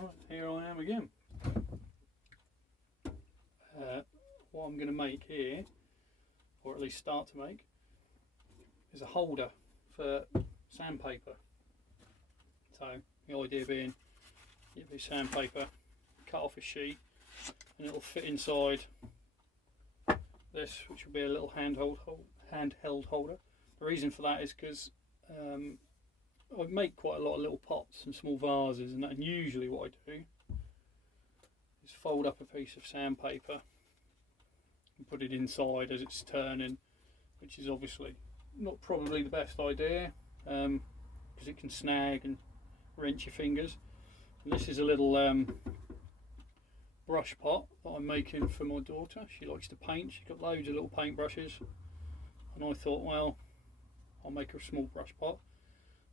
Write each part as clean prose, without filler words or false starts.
Right, here I am again. What I'm going to make here, or at least start to make, is a holder for sandpaper. So the idea being, you have sandpaper, cut off a sheet, and it'll fit inside this, which will be a little handheld holder. The reason for that is because I make quite a lot of little pots and small vases, and usually what I do is fold up a piece of sandpaper and put it inside as it's turning, which is obviously not probably the best idea because it can snag and wrench your fingers. And this is a little brush pot that I'm making for my daughter. She likes to paint. She's got loads of little paint brushes, and I thought, well, I'll make her a small brush pot.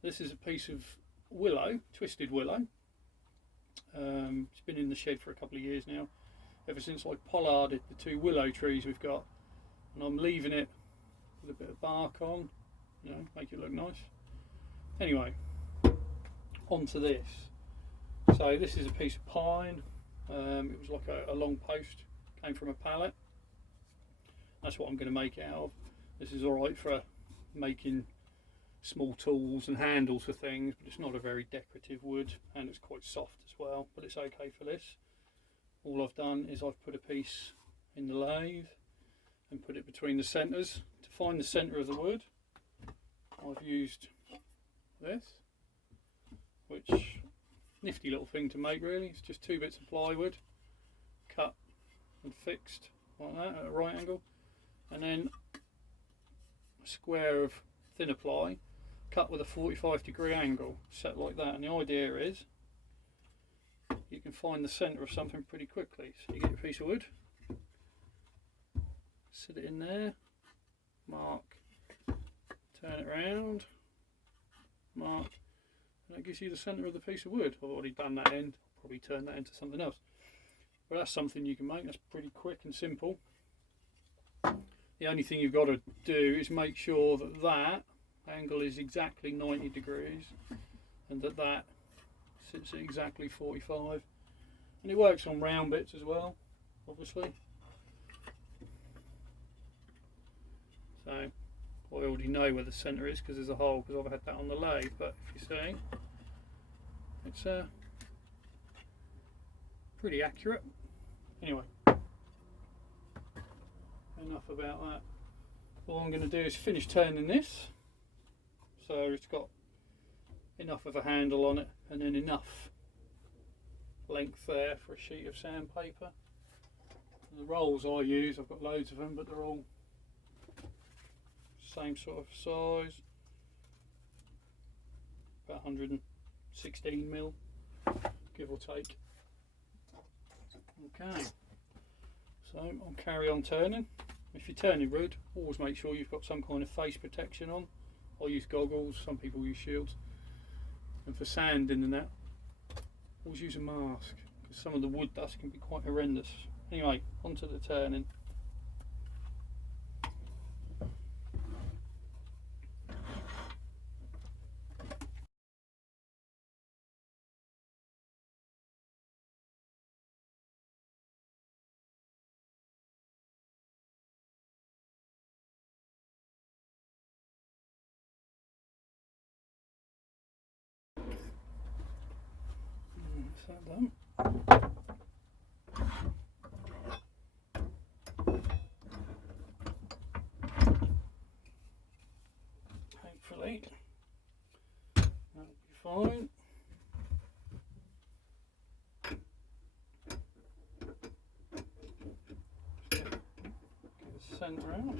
This is a piece of willow, twisted willow. It's been in the shed for a couple of years now, ever since I pollarded the 2 willow trees we've got, and I'm leaving it with a bit of bark on, you know, make it look nice. Anyway, onto this. So this is a piece of pine. It was like a long post, came from a pallet. That's what I'm going to make it out of. This is alright for making small tools and handles for things, but it's not a very decorative wood, and it's quite soft as well, but it's okay for this. All I've done is I've put a piece in the lathe and put it between the centres. To find the centre of the wood, I've used this, which nifty little thing to make really. It's just 2 bits of plywood cut and fixed like that at a right angle, and then a square of thinner ply cut with a 45-degree angle set like that. And the idea is you can find the centre of something pretty quickly. So you get a piece of wood, sit it in there, mark, turn it around, mark, and that gives you the centre of the piece of wood. I've already done that end, I'll probably turn that into something else. But that's something you can make, that's pretty quick and simple. The only thing you've got to do is make sure that that angle is exactly 90 degrees and that sits at exactly 45. And it works on round bits as well, obviously. So I already know where the centre is because there's a hole, because I've had that on the lathe. But if you see, it's pretty accurate. Anyway, enough about that. All I'm going to do is finish turning this, so it's got enough of a handle on it and then enough length there for a sheet of sandpaper. And the rolls I use, I've got loads of them, but they're all same sort of size, about 116mm, give or take. Okay, so I'll carry on turning. If you're turning wood, always make sure you've got some kind of face protection on. I use goggles, some people use shields. And for sanding and that, always use a mask, because some of the wood dust can be quite horrendous. Anyway, onto the turning. That's that done. Hopefully that'll be fine. Get the centre out.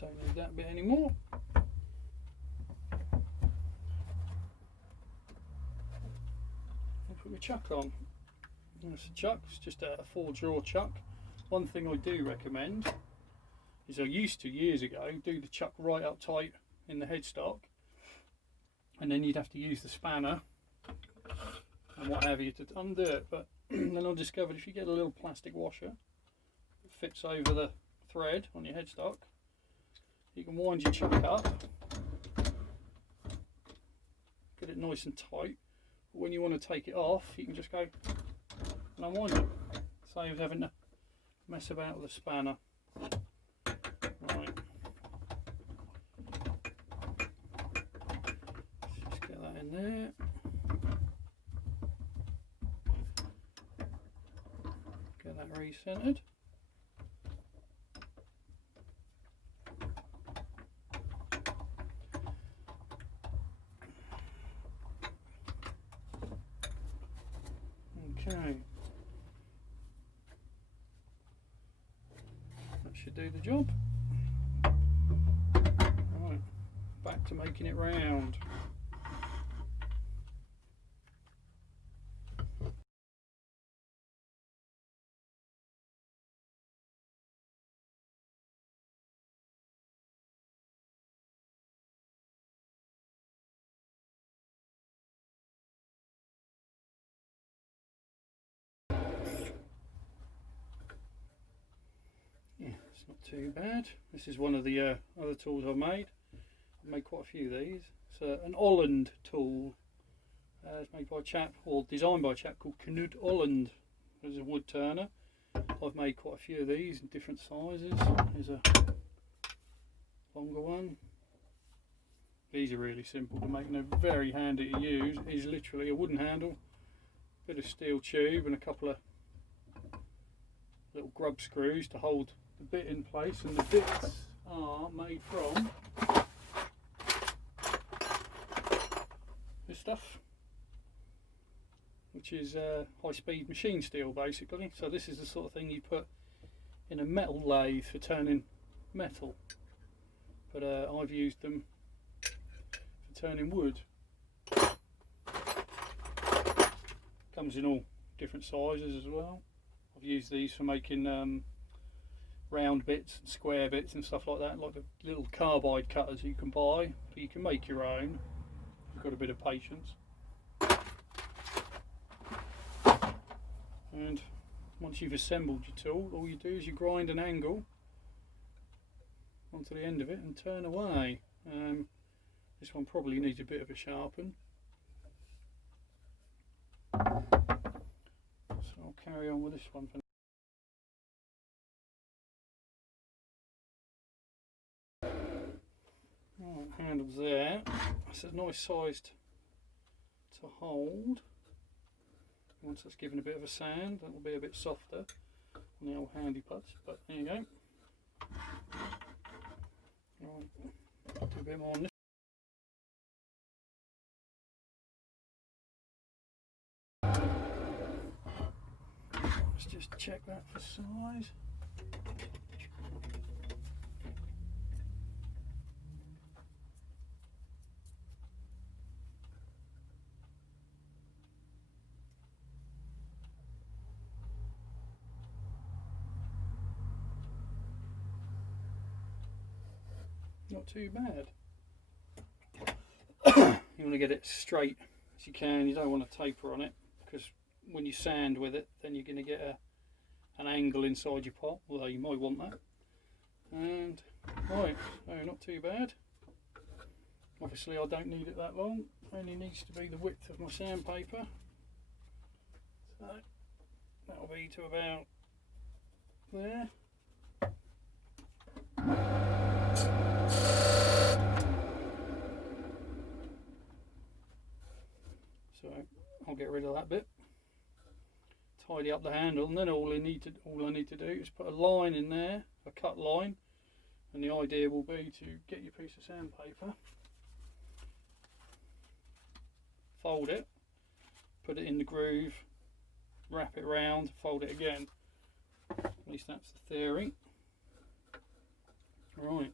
Don't need that bit anymore. Put my chuck on. That's a chuck, it's just a 4-drawer chuck. One thing I do recommend is I used to years ago do the chuck right up tight in the headstock, and then you'd have to use the spanner and what have you to undo it. But then I discovered if you get a little plastic washer that fits over the thread on your headstock, you can wind your chuck up, get it nice and tight, But when you want to take it off, you can just go and unwind it. Saves having to mess about with a spanner. Right. Let's just get that in there. Get that re-centered. Okay. That should do the job. Right. Back to making it round. Yeah, it's not too bad. This is one of the other tools I've made. I've made quite a few of these. It's an Holland tool. It's made by a chap, or designed by a chap called Knud Holland. There's a wood turner. I've made quite a few of these in different sizes. There's a longer one. These are really simple to make and they're very handy to use. It's literally a wooden handle, bit of steel tube and a couple of little grub screws to hold the bit in place, and the bits are made from this stuff, which is high-speed machine steel basically. So this is the sort of thing you put in a metal lathe for turning metal, but I've used them for turning wood. Comes in all different sizes as well. I've used these for making round bits and square bits and stuff like that, like the little carbide cutters you can buy, but you can make your own if you've got a bit of patience. And once you've assembled your tool, all you do is you grind an angle onto the end of it and turn away. This one probably needs a bit of a sharpen, so I'll carry on with this one for now. Right, handles there. That's a nice sized to hold. Once that's given a bit of a sand, that will be a bit softer on the old handy putts, but there you go. Right, do a bit more on this. Let's just check that for size. Not too bad. You want to get it straight as you can. You don't want to taper on it, because when you sand with it, then you're going to get an angle inside your pot, although you might want that. And right, so not too bad. Obviously I don't need it that long, only needs to be the width of my sandpaper. So that'll be to about there. So I'll get rid of that bit, tidy up the handle, and then all I need to do is put a line in there, a cut line, and the idea will be to get your piece of sandpaper, fold it, put it in the groove, wrap it round, fold it again. At least that's the theory. Right,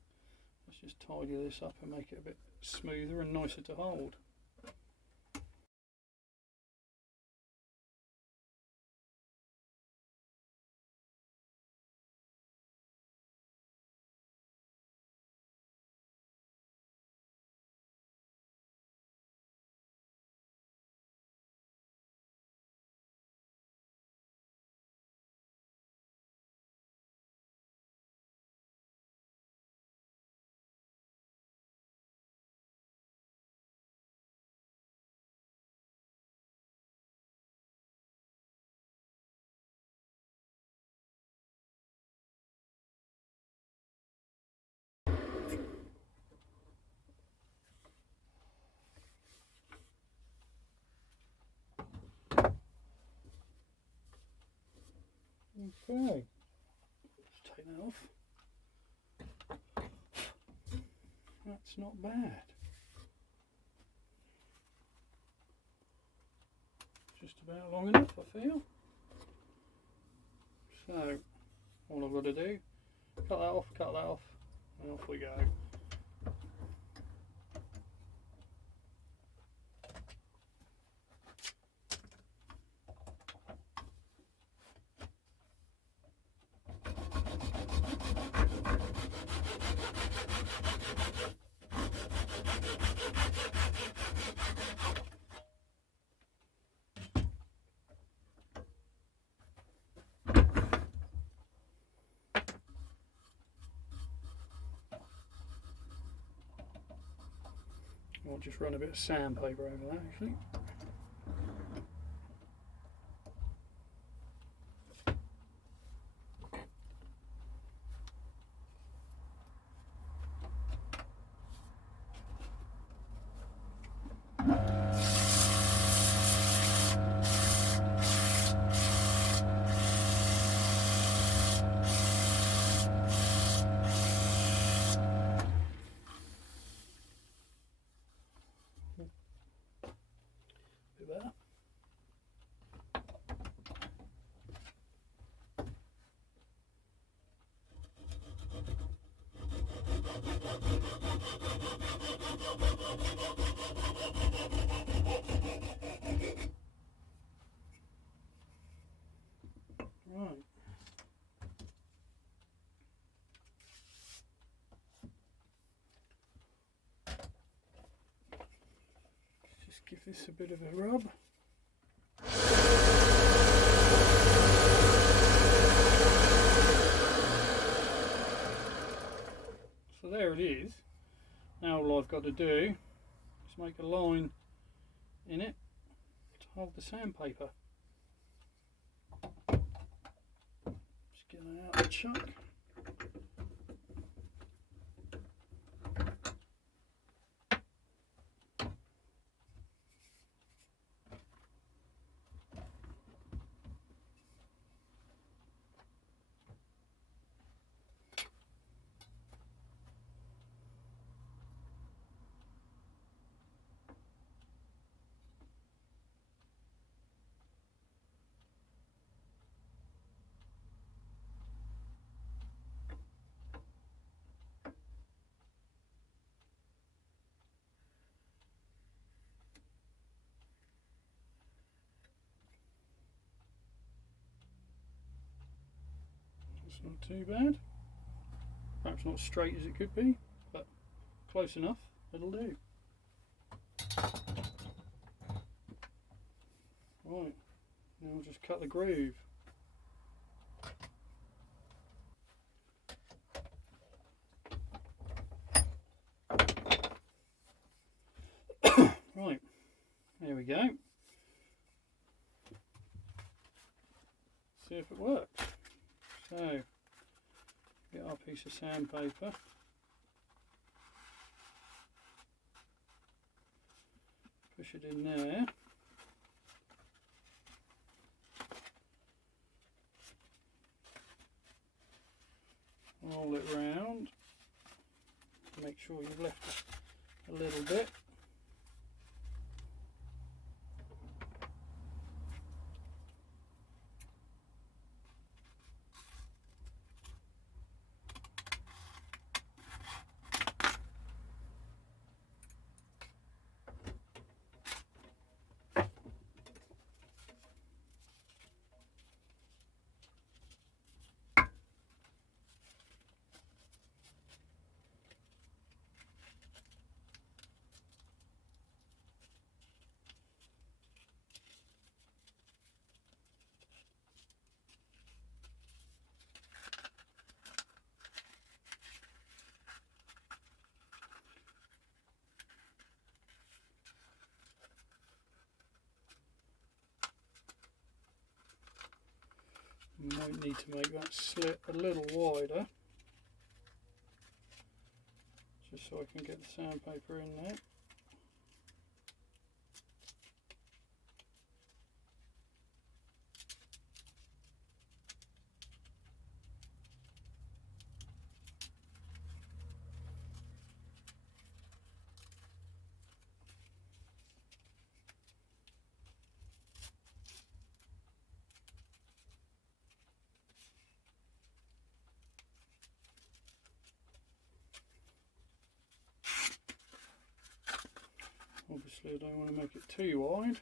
let's just tidy this up and make it a bit smoother and nicer to hold. Okay, let's take that off. That's not bad. Just about long enough, I feel. So, all I've got to do, cut that off, and off we go. I'll just run a bit of sandpaper over that actually. Bit better. Right. Just give this a bit of a rub. So there it is. Now all I've got to do is make a line in it to hold the sandpaper. Just get that out of the chuck. It's not too bad. Perhaps not as straight as it could be, but close enough, it'll do. Right, now I'll just cut the groove. Right, there we go. See if it works. So, get our piece of sandpaper. Push it in there. Roll it round. Make sure you've left a little bit. You might need to make that slit a little wider, just so I can get the sandpaper in there. Obviously I don't want to make it too wide.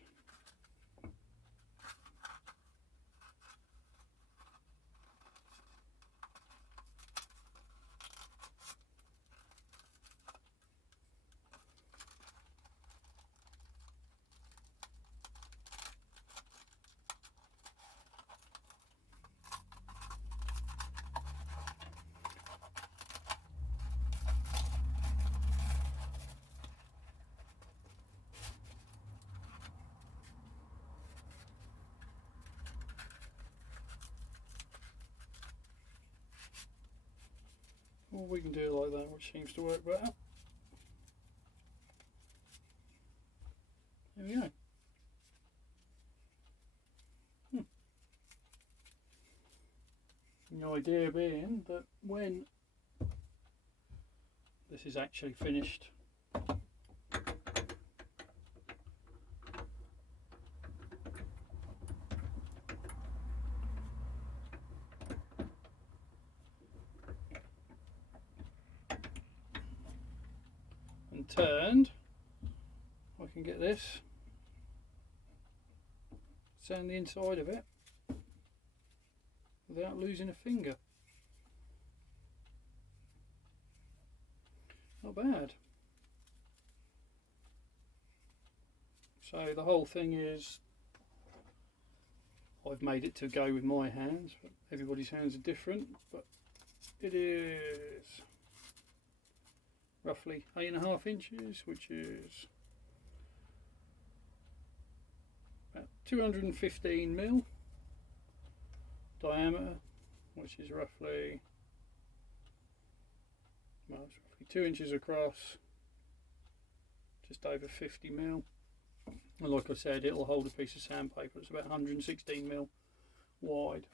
Or we can do it like that, which seems to work better. There we go. The idea being that when this is actually finished, and turned, I can get this, sand the inside of it without losing a finger. Not bad. So the whole thing is, I've made it to go with my hands, but everybody's hands are different, but it is roughly 8.5 inches, which is about 215mm diameter, which is roughly, well, it's roughly 2 inches across, just over 50mm. And like I said, it'll hold a piece of sandpaper. It's about 116mm wide.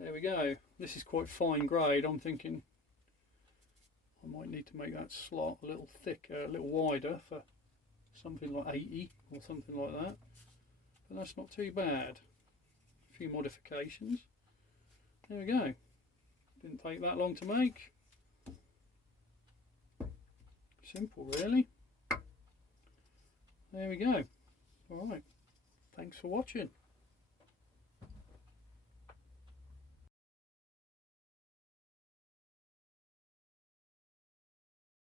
There we go. This is quite fine grade. I'm thinking I might need to make that slot a little thicker, a little wider for something like 80 or something like that. But that's not too bad. A few modifications. There we go. Didn't take that long to make. Simple, really. There we go. Alright. Thanks for watching.